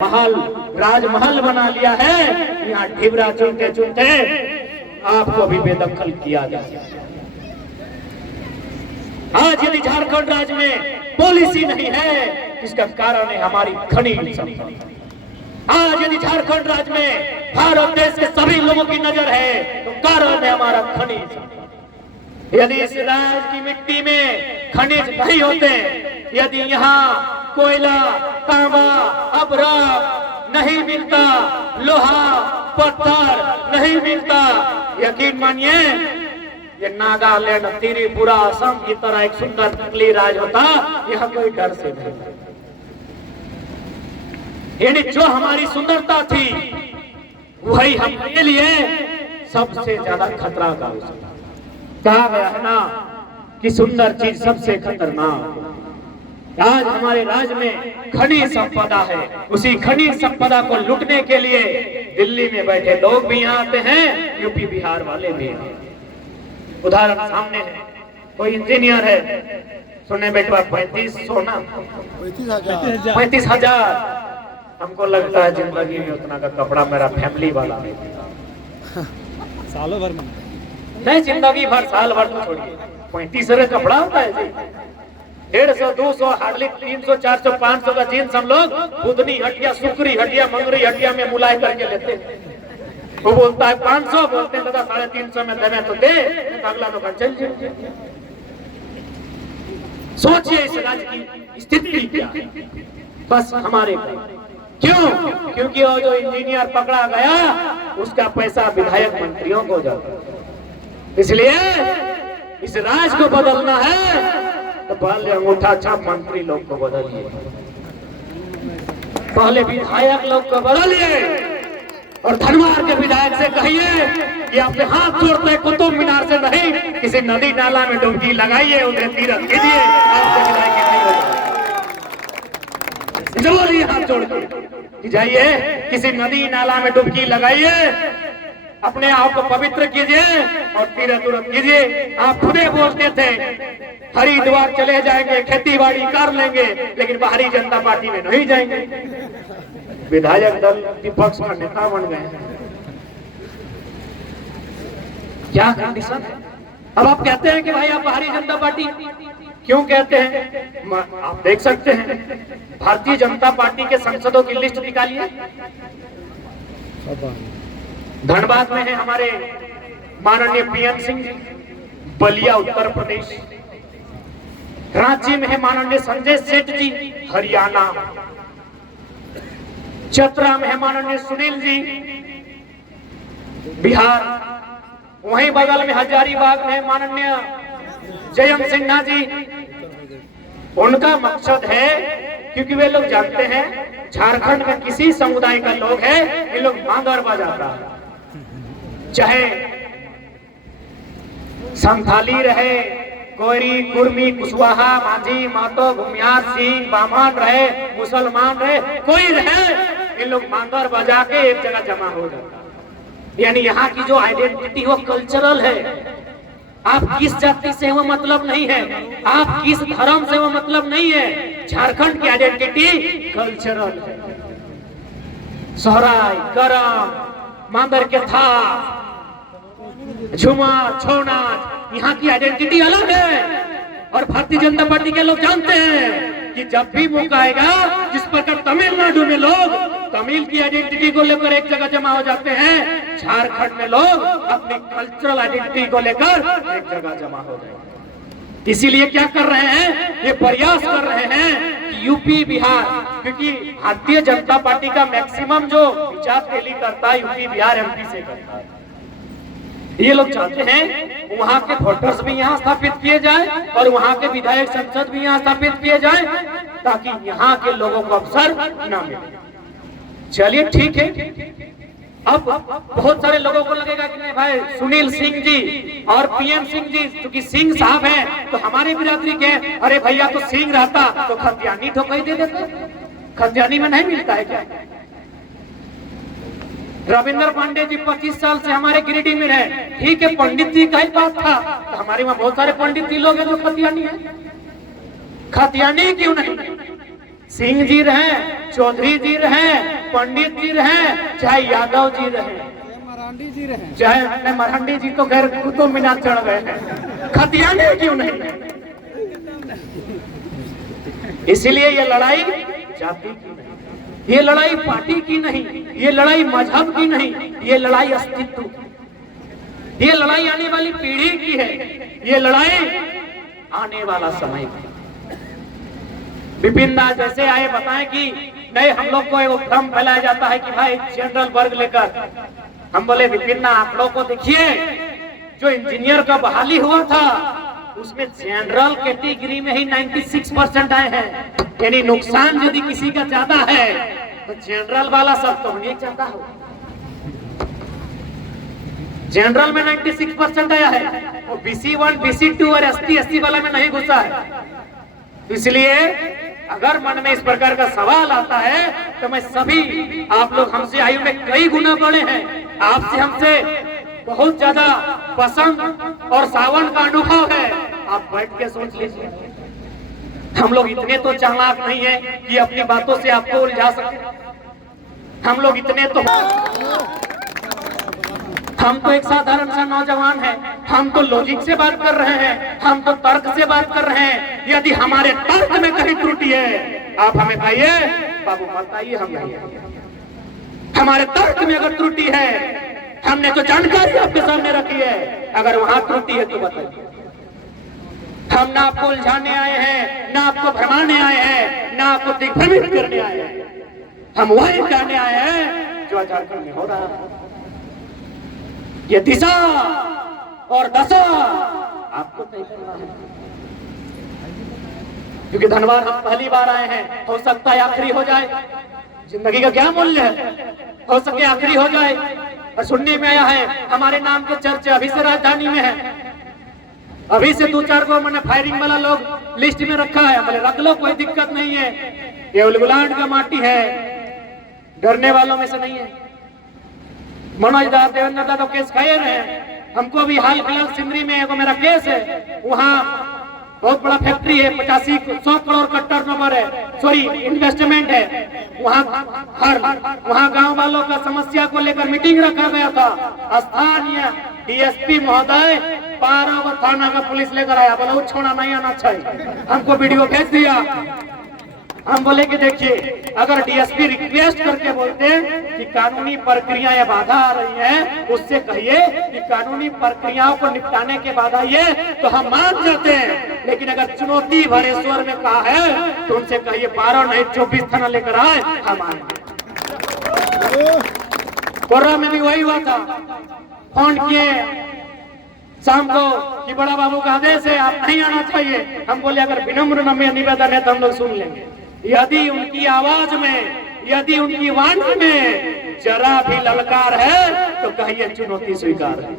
महल राजमहल बना लिया है। यहाँ ढिबरा चुनते चुनते आपको भी बेदखल किया जाए। आज यदि झारखंड राज्य में पॉलिसी नहीं है, इसका कारण है हमारी खनिज संपदा। आज यदि झारखंड राज्य में भारत देश के सभी लोगों की नजर है, तो कारण है हमारा खनिज संपदा। यदि इस राज्य की मिट्टी में खनिज नहीं होते, यदि यहाँ कोयला, तांबा, अब्रक नहीं मिलता, लोहा, पत्थर नहीं मिलता, यकीन मानिए ये नागालैंड, त्रिपुरा, असम की तरह एक सुंदर नकली राज होता। यहाँ कोई डर से नहीं। यानी जो हमारी सुंदरता थी वही हमारे लिए सबसे ज्यादा खतरा का विषय। कहा गया है ना कि सुंदर चीज सबसे खतरनाक। आज हमारे राज्य में खनिज संपदा है, उसी खनिज संपदा को लूटने के लिए दिल्ली में बैठे लोग भी यहाँ आते हैं, यूपी बिहार वाले भी। उदाहरण सामने है, कोई इंजीनियर है, सुने बेटवा 3500 ना 35,000। हमको लगता है जिंदगी में उतना का कपड़ा मेरा फैमिली वाला नहीं देगा। सालों भर में नहीं, जिंदगी भर, साल भर तो छोड़िए, 3500 कपड़ा होता है जी। 150, 200, हार्डली 300, 400, 500 का जीन्स हम लोग बुधनी हटिया, सुकरी हटिया, मंगरी हटिया में मुलाय करके लेते हैं। वो बोलता है 500, बोलते हैं दादा 350 में देवे तो दे, तो अगला दुकान चल जाए। सोचिए इस राज्य की स्थिति क्या है। बस हमारे क्यों? क्योंकि वो जो इंजीनियर पकड़ा गया उसका पैसा विधायक मंत्रियों को जाता है। इसलिए इस राज्य को बदलना है तो पहले अंगूठा छाप मंत्री लोग को बदलिए, पहले विधायक लोग को बदलिए, और धनवार के विधायक से कहिए कि आपके हाथ जोड़ते कुतुब मीनार से नहीं, किसी नदी नाला में डुबकी लगाइए, उन्हें तीरथ कीजिए, आपसे विधायक नहीं होगा। जरूरी हाथ जोड़ के जाइए, किसी नदी नाला में डुबकी लगाइए, अपने आप को पवित्र कीजिए और तीरथ उरथ कीजिए। आप खुदे बोलते थे हरिद्वार चले जाएंगे, खेती बाड़ी कर लेंगे, लेकिन भारतीय जनता पार्टी में नहीं जाएंगे। विधायक दल विपक्ष का नेता बन गए। क्या कंडीशन है? अब आप कहते हैं कि भाई आप भारतीय जनता पार्टी क्यों कहते हैं? आप देख सकते हैं भारतीय जनता पार्टी के सांसदों की लिस्ट निकालिए। धनबाद में है हमारे माननीय पीएम सिंह जी, बलिया उत्तर प्रदेश। रांची में है माननीय संजय सेठ जी, हरियाणा। चतरा में है माननीय सुनील जी, बिहार। वहीं बगल में हजारीबाग में है माननीय जयंत सिन्हा जी। उनका मकसद है, क्योंकि वे लोग जानते हैं झारखंड में किसी समुदाय का लोग है, ये लोग मांगर बजाता है, चाहे संथाली रहे, कोयरी, कुर्मी, कुशवाहा, माझी, मातो, भूमियार, सिंह, बामन रहे, मुसलमान रहे, कोई रहे, ये लोग मांगर बजा के एक जगह जमा हो जाता है। यानी यहाँ की जो आइडेंटिटी वो कल्चरल है। आप किस जाति से वो मतलब नहीं है, आप किस धर्म से वो मतलब नहीं है। झारखंड की आइडेंटिटी कल्चरल है। सोहराय, करम, मांगर के था, झूमर, छौ नाच, यहाँ की आइडेंटिटी अलग है। और भारतीय जनता पार्टी के लोग जानते हैं कि जब भी मौका आएगा, जिस प्रकार तमिलनाडु में लोग तमिल की आइडेंटिटी को लेकर एक जगह जमा हो जाते हैं, झारखंड में लोग अपनी कल्चरल आइडेंटिटी को लेकर एक जगह जमा हो जाएंगे। इसीलिए क्या कर रहे हैं, ये प्रयास कर रहे हैं कि यूपी बिहार, क्योंकि भारतीय जनता पार्टी का मैक्सिमम जो विचार रैली करता है यूपी बिहार एमपी से करता है। ये लोग चाहते हैं वहां के वोटर्स भी यहाँ स्थापित किए जाए और वहां के विधायक संसद भी यहाँ स्थापित किए जाए, ताकि यहाँ के लोगों को अवसर न मिले। चलिए ठीक है। अब बहुत सारे लोगों को लगेगा कि नहीं भाई, सुनील सिंह जी और पीएम सिंह जी, क्योंकि सिंह साहब हैं तो हमारे बिरादरी के, अरे भैया तो सिंह रहता तो खतियानी ठोकई दे देते। खतियानी में नहीं मिलता है क्या? रविंद्र पांडे जी 25 साल से हमारे गिरिडीह में रहे, ठीक है, पंडित जी का ही बात था, तो हमारे वहां बहुत सारे पंडित जी लोग हैं जो खतियानी है। खतियानी क्यों नहीं? सिंह जी रहे, चौधरी जी रहे, पंडित जी रहे, चाहे यादव जी रहे, मरांडी जी रहे, चाहे मरांडी जी तो खैर कुतुब मीनार चढ़ गए हैं, खतियाने क्यों नहीं। इसीलिए ये लड़ाई जाति की नहीं, ये लड़ाई पार्टी की नहीं, ये लड़ाई मजहब की नहीं, ये लड़ाई अस्तित्व की, ये लड़ाई आने वाली पीढ़ी की है, ये लड़ाई आने वाला समय की। विपिन दास जैसे आए बताएं कि नहीं, हम लोग को एक भ्रम फैलाया जाता है कि भाई जनरल वर्ग लेकर, हम बोले विपिन दा आप लोग को देखिए, जो इंजीनियर का बहाली हुआ था उसमें जनरल कैटेगरी में ही 96% आए हैं, यानी नुकसान यदि किसी का ज्यादा है तो जनरल वाला सब तो नहीं चाहता हो। जनरल में 96% आया है, वो BC1, BC2 और ST वाला में नहीं घुसा है। इसलिए अगर मन में इस प्रकार का सवाल आता है तो मैं सभी, आप लोग हमसे आयु में कई गुना बड़े हैं, आपसे हमसे बहुत ज्यादा पसंद और सावन का अनुभव है, आप बैठ के सोच लीजिए। हम लोग इतने तो चालाक नहीं है कि अपनी बातों से आपको उलझा सके। हम लोग इतने तो, हम तो एक साधारण सा नौजवान है, हम तो लॉजिक से बात कर रहे हैं, हम तो तर्क से बात कर रहे हैं। यदि हमारे तर्क में कहीं त्रुटि है आप हमें कहिए, बाबू बताइए, हम यही। हमारे तर्क में अगर त्रुटि है, हमने जो जानकारी आपके सामने रखी है, अगर वहां त्रुटि है तो बताइए। हम ना आपको उलझाने आए हैं, ना आपको भ्रमाने आए हैं, ना आपको दिग्भ्रमित करने आए हैं, हम वही कहने आए हैं जो झारखंड में हो रहा है। ये दिशा और दशा आपको तय करना है, क्योंकि धनवार हम पहली बार आए हैं, हो सकता है आखिरी हो जाए, जिंदगी का क्या मूल्य है, हो सके आखिरी हो जाए। और सुनने में आया है हमारे नाम के चर्चे अभी से राजधानी में है, अभी से 2-4 को मैंने फायरिंग वाला लोग लिस्ट में रखा है, बोले रख लो कोई दिक्कत नहीं है, ये उलगुलाट का माटी है, डरने वालों में से नहीं है। मनोज दास देवेंद्र दा तो केस खाए रहे, हमको भी हाल फिलहाल सिंदरी में एगो मेरा केस है, वहाँ बहुत बड़ा फैक्ट्री है, 85-100 करोड़ का टर्नओवर है, सॉरी इन्वेस्टमेंट है, वहाँ गांव वालों का समस्या को लेकर मीटिंग रखा गया था। स्थानीय DSP महोदय 12 थाना का पुलिस लेकर आया, बोला छोड़ा नहीं आना चाहिए, हमको वीडियो भेज दिया। हम बोले कि देखिए, अगर DSP रिक्वेस्ट करके बोलते कि कानूनी प्रक्रियाएं बाधा आ रही हैं, उससे कहिए कि कानूनी प्रक्रियाओं को निपटाने के बाद आइए तो हम मान जाते हैं, लेकिन अगर चुनौती भरे स्वर में कहा है तो उनसे कहिए 12 नहीं 24 थाना लेकर आए, हम आएंगे। कोर्रा में भी वही हुआ था, फोन किए शाम को कि बड़ा बाबू का आदेश है आप नहीं आना चाहिए, हम बोले अगर विनम्र नम्र निवेदन है तो हम लोग सुन लेंगे, यदि उनकी आवाज में, यदि उनकी वाणी में जरा भी ललकार है तो कहिए चुनौती स्वीकार है।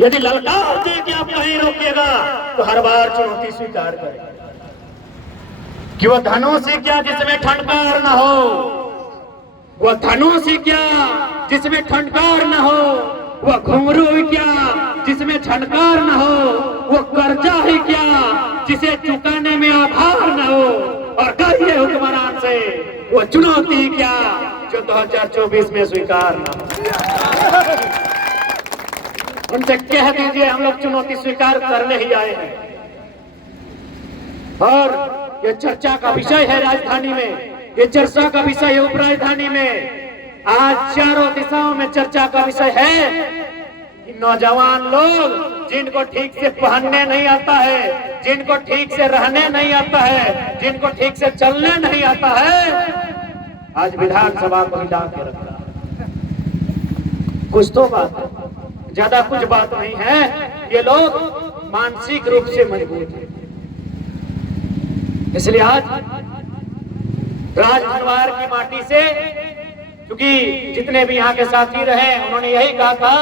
यदि ललकार दे के आप नहीं रोकेगा तो हर बार चुनौती स्वीकार करें, कि वह धनों से क्या जिसमें ठंडकार न हो, वह धनों से क्या जिसमें ठंडकार न हो, वह घुंघरू क्या जिसमें झनकार न हो, वो कर्जा ही क्या जिसे चुकाने में आभार न हो, और कहिए हुक्मरान से वो चुनौती क्या जो 2024 में स्वीकार न हो। उनसे कह दीजिए हम लोग चुनौती स्वीकार करने ही आए हैं। और ये चर्चा का विषय है राजधानी में, ये चर्चा का विषय है उप राजधानी में, आज चारों दिशाओं में चर्चा का विषय है कि नौजवान लोग जिनको ठीक से पहनने नहीं आता है, जिनको ठीक से रहने नहीं आता है, जिनको ठीक से चलने नहीं आता है, आज विधानसभा को हिला के रखा। कुछ तो बात है, ज्यादा कुछ बात नहीं है, ये लोग मानसिक रूप से मजबूत हैं। इसलिए आज राजधनवार की माटी से, क्योंकि जितने भी यहाँ के साथी रहे उन्होंने यही कहा था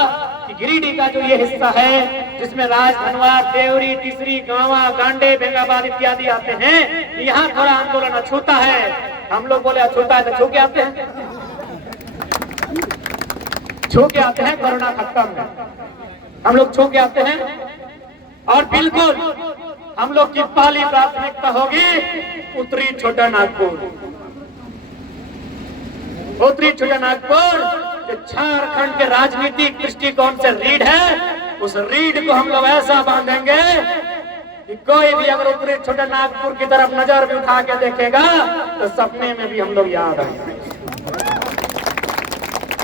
कि गिरिडीह का जो ये हिस्सा है जिसमें राजधनवार, देवरी, टिसरी, गांवा, गांडे, बेंगाबाद इत्यादि आते हैं, यहाँ थोड़ा आंदोलन अछूता है। हम लोग बोले अछूता है तो छू के आते हैं, छू के आते हैं, कोरोना खत्म है, हम लोग छू के आते हैं। और बिल्कुल हम लोग की पहली प्राथमिकता होगी उत्तरी छोटा नागपुर। उत्तरी छोटा नागपुर झारखंड के राजनीतिक दृष्टिकोण से रीढ़ है, उस रीढ़ को हम लोग ऐसा बांधेंगे कि कोई भी अगर उत्तरी छोटा नागपुर की तरफ नजर भी उठा के देखेगा तो सपने में भी हम लोग याद आएंगे।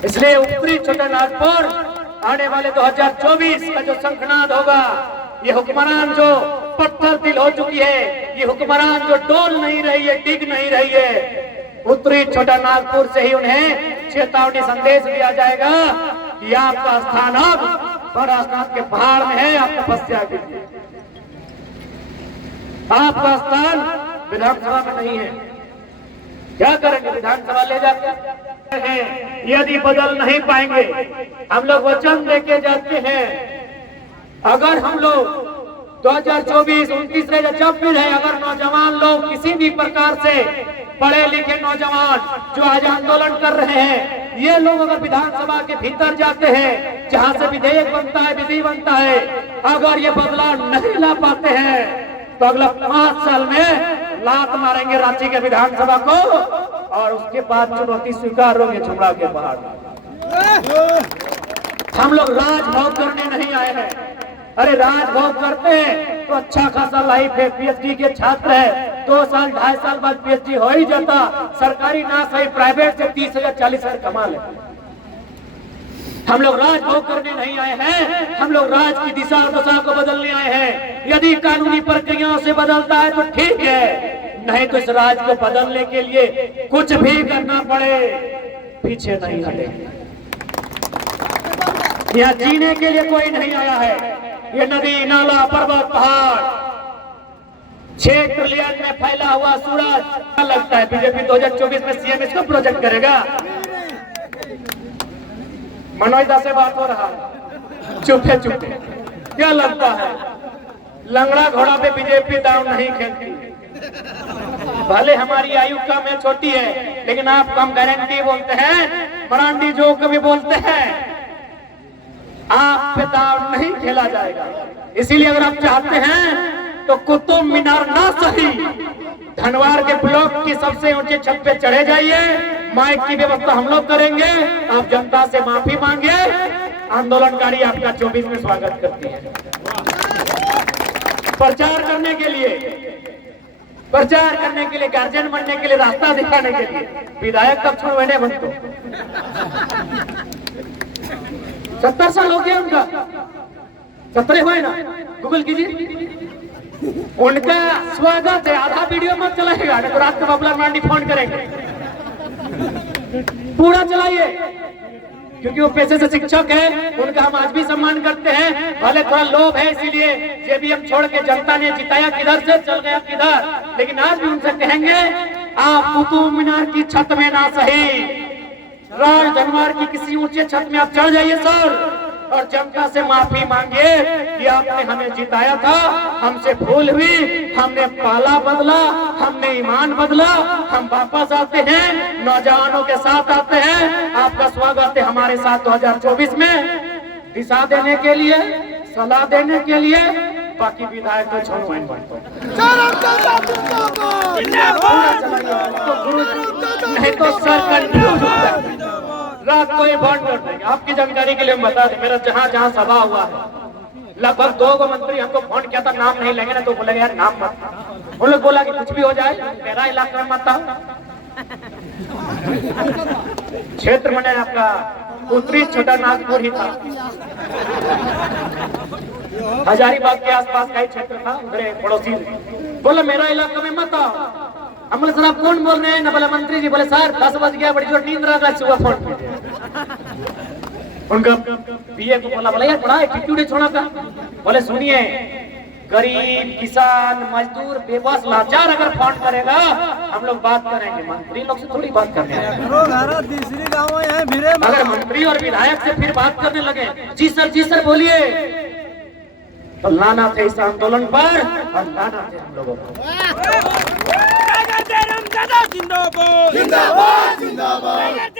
इसलिए उत्तरी छोटा नागपुर आने वाले 2024 का जो शंखनाद होगा, ये हुक्मरान जो पत्थर दिल हो चुकी है, ये हुक्मरान जो डोल नहीं रही है, टिक नहीं रही है, उत्तरी छोटा नागपुर से ही उन्हें चेतावनी संदेश दिया जाएगा कि आपका स्थान अब परासनाथ के पहाड़ में है, आप तपस्या कीजिए। आपका स्थान विधानसभा में नहीं है। क्या करेंगे? विधानसभा ले जाते हैं, यदि बदल नहीं पाएंगे, हम लोग वचन देके जाते हैं, अगर हम लोग 2024-29 में जब भी रहे, अगर नौजवान लोग किसी भी प्रकार से पढ़े लिखे नौजवान जो आज आंदोलन कर रहे हैं, ये लोग अगर विधानसभा के भीतर जाते हैं, जहां से विधेयक बनता है, विधि बनता है, अगर ये बदलाव नहीं ला पाते हैं तो अगला 5 साल में लात मारेंगे रांची के विधानसभा को, और उसके बाद चुनौती स्वीकार होगी छुमड़ा के पहाड़। हम लोग राजभोग करने नहीं आए हैं। अरे राजभोग करते हैं तो अच्छा खासा लाइफ है, पीएचडी के छात्र है, 2 साल 2.5 साल बाद पीएचडी हो ही जाता, सरकारी ना सही प्राइवेट से 30,000 40,000 कमा ले। हम लोग राजभोग करने नहीं आए हैं, हम लोग राज की दिशा दशा को बदलने आए हैं। यदि कानूनी प्रक्रियाओं से बदलता है तो ठीक है, नहीं तो इस राज को बदलने के लिए कुछ भी करना पड़े, पीछे नहीं हटेंगे। यहाँ जीने के लिए कोई नहीं आया है। ये नदी नाला पर्वत पहाड़ 6 ट्रिलियन में फैला हुआ सूरज, क्या लगता है बीजेपी 2024 में सीएम इसका प्रोजेक्ट करेगा? मनोज दा से बात हो रहा है, चुपे चुपे। क्या लगता है लंगड़ा घोड़ा पे बीजेपी दाव नहीं खेलती? भले हमारी आयु कम है, छोटी है, लेकिन आप कम गारंटी बोलते हैं, मरांडी जो कभी बोलते हैं, आप पे दाव नहीं खेला जाएगा। इसीलिए अगर आप चाहते हैं तो कुतुब मीनार ना सही, धनवार के ब्लॉक की सबसे ऊंचे छत पे चढ़े जाइए, माइक की व्यवस्था हम लोग करेंगे, आप जनता से माफी मांगिए, आंदोलनकारी आपका 24 में स्वागत करती है। प्रचार करने के लिए, गार्जियन बनने के लिए, रास्ता दिखाने के लिए विधायक कब छोड़ बने बन तो 70 साल हो गया उनका, 17 हुए ना, गूगल कीजिए। उनका स्वागत है, आधा वीडियो मत चलाएगा, नहीं तो रात को बाबूलाल मरांडी फोन करेंगे। पूरा चलाइए, क्योंकि वो पेशे से शिक्षक है, उनका हम आज भी सम्मान करते हैं। भले थोड़ा लोभ है, इसीलिए जेबीएम छोड़ के जनता ने जिताया, किधर से चल गया किधर, लेकिन आज भी उनसे कहेंगे आप कुतुब मीनार की छत में ना सही, राज धनवार की किसी ऊंचे छत में आप चढ़ जाइए सर, और जनता से माफी मांगिए कि आपने हमें जिताया था, हमसे भूल हुई, हमने पाला बदला, हमने ईमान बदला, हम वापस आते हैं, नौजवानों के साथ आते हैं। आपका स्वागत है हमारे साथ 2024 में, दिशा देने के लिए, सलाह देने के लिए। बाकी विधायक को छोड़ो, नहीं तो सर कंफ्यूज हो जाए। रात को ये बंद कर देंगे। आपकी जानकारी के लिए हम बता दें, मेरा जहाँ जहाँ सभा हुआ है, लगभग 2 मंत्री हमको फोन किया था, नाम नहीं लेंगे ना, तो बोले यार नाम मत। उन लोग बोला कि कुछ भी हो जाए, मेरा इलाका मत आओ। क्षेत्र मैंने आपका उत्तरी छोटा नागपुर ही था, हजारीबाग के आसपास का ही क्षेत्र था, उधर पड़ोसी बोला मेरा इलाका में मत आओ। हम बोले सर आप कौन बोल रहे हैं? ना बोले मंत्री जी। बोले सर 10 बज गया, बड़ी जोर नींद रहा, सुबह फोन कीजिए। उनका पीए को बोला यार बड़ा एटीट्यूड छोड़ा था। बोले सुनिए, गरीब किसान मजदूर बेबस लाचार अगर फोन करेगा हम लोग बात करेंगे, मंत्री लोग से थोड़ी बात करने। अगर मंत्री और विधायक से फिर बात करने लगे, जी सर बोलिए, तो लाना थे इस आंदोलन पर और लाना थे हम लोगों को।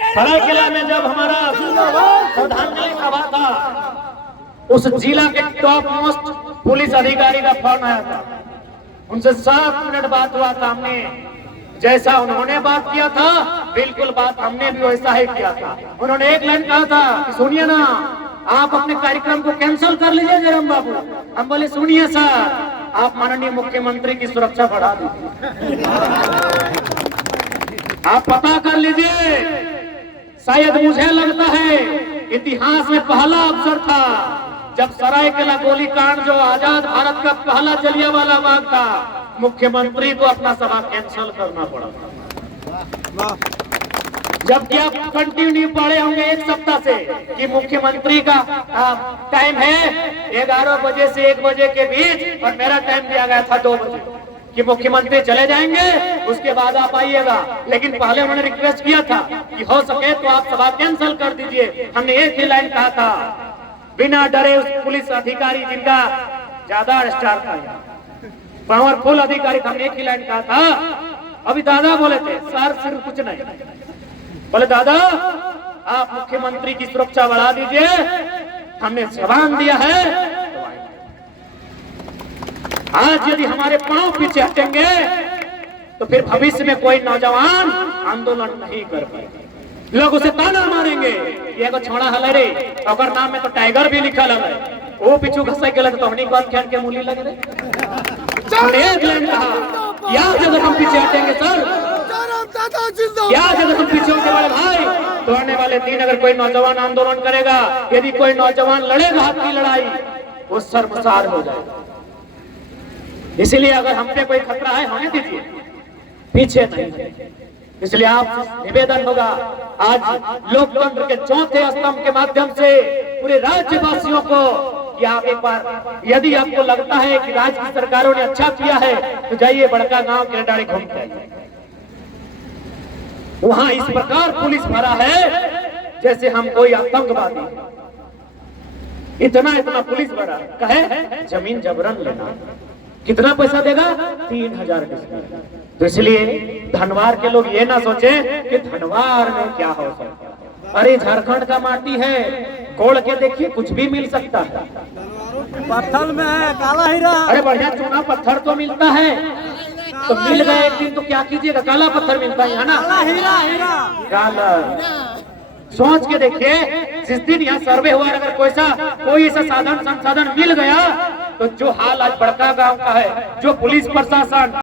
सरायकेला में जब हमारा श्रद्धांजलि सभा था, उस जिला के टॉप मोस्ट पुलिस अधिकारी का फोन आया था उनसे 7 मिनट बात हुआ सामने, जैसा उन्होंने बात किया था बिल्कुल बात हमने भी वैसा ही किया था। उन्होंने एक लाइन कहा था कि सुनिए ना, आप अपने कार्यक्रम को कैंसिल कर लीजिए जयराम बाबू। हम बोले सुनिए सर, आप माननीय मुख्यमंत्री की सुरक्षा बढ़ा दीजिए, आप पता कर लीजिए। शायद मुझे लगता है इतिहास में पहला अवसर था जब सरायकेला गोलीकांड, जो आजाद भारत का पहला जलियांवाला बाग था, मुख्यमंत्री को अपना सभा कैंसिल करना पड़ा। जबकि आप कंटिन्यू पढ़े होंगे 1 सप्ताह से कि मुख्यमंत्री का टाइम है 11 बजे से 1 बजे के बीच, और मेरा टाइम दिया गया था 2 बजे कि मुख्यमंत्री चले जाएंगे, उसके बाद आप आइएगा। लेकिन पहले उन्होंने रिक्वेस्ट किया था कि हो सके तो आप सभा कैंसिल कर दीजिए। हमने एक ही लाइन कहा था, बिना डरे उस पुलिस अधिकारी जिनका ज्यादा स्टार था, पावरफुल अधिकारी, हमने एक ही लाइन कहा था। अभी दादा बोले थे सर सिर्फ कुछ नहीं, बोले दादा आप मुख्यमंत्री की सुरक्षा बढ़ा दीजिए, हमने जवान दिया है। आज यदि हमारे पांव पीछे हटेंगे तो फिर भविष्य में कोई नौजवान आंदोलन नहीं कर पाएंगे। लोग उसे ताना मारेंगे, ये को छोड़ा हल रे, अगर नाम में तो टाइगर भी लिखा है, वो पीछू घसा के तो हमने बात खेल के मूली लगे रे। याद अगर हम पीछे हटेंगे सर, याद अगर हम पीछे होंगे बड़े भाई, तो आने वाले दिन अगर कोई नौजवान आंदोलन करेगा, यदि कोई नौजवान लड़ेगा हाथ की लड़ाई, वो शर्मसार हो जाएगा। इसलिए अगर हम पे कोई खतरा है होने दीजिए, पीछे नहीं। इसलिए आप निवेदन होगा आज लोकतंत्र के चौथे स्तंभ के माध्यम से पूरे राज्यवासियों को कि आप एक बार, यदि आपको लगता है कि राज्य की सरकारों ने अच्छा किया है, तो जाइए बड़का गांव केरडाड़ी घूम के आइए। वहां इस प्रकार पुलिस भरा है जैसे हम कोई आतंकवादी, इतना इतना पुलिस भरा। कहे जमीन जबरन लेना, कितना पैसा देगा? 3000 डिसमिल। तो इसलिए धनवार के लोग ये ना सोचे कि धनवार में क्या हो सकता है, अरे झारखंड का माटी है, कोड़ के देखिए कुछ भी मिल सकता है। पत्थर में है काला हीरा, अरे बढ़िया चूना पत्थर तो मिलता है, तो मिल गए एक दिन तो क्या कीजिएगा, काला पत्थर मिलता है ना, काला हीरा, हीरा काला। सोच के देखिए, जिस दिन यहाँ सर्वे हुआ अगर कोई ऐसा साधन संसाधन मिल गया, तो जो हाल आज बड़का गांव का है, जो पुलिस प्रशासन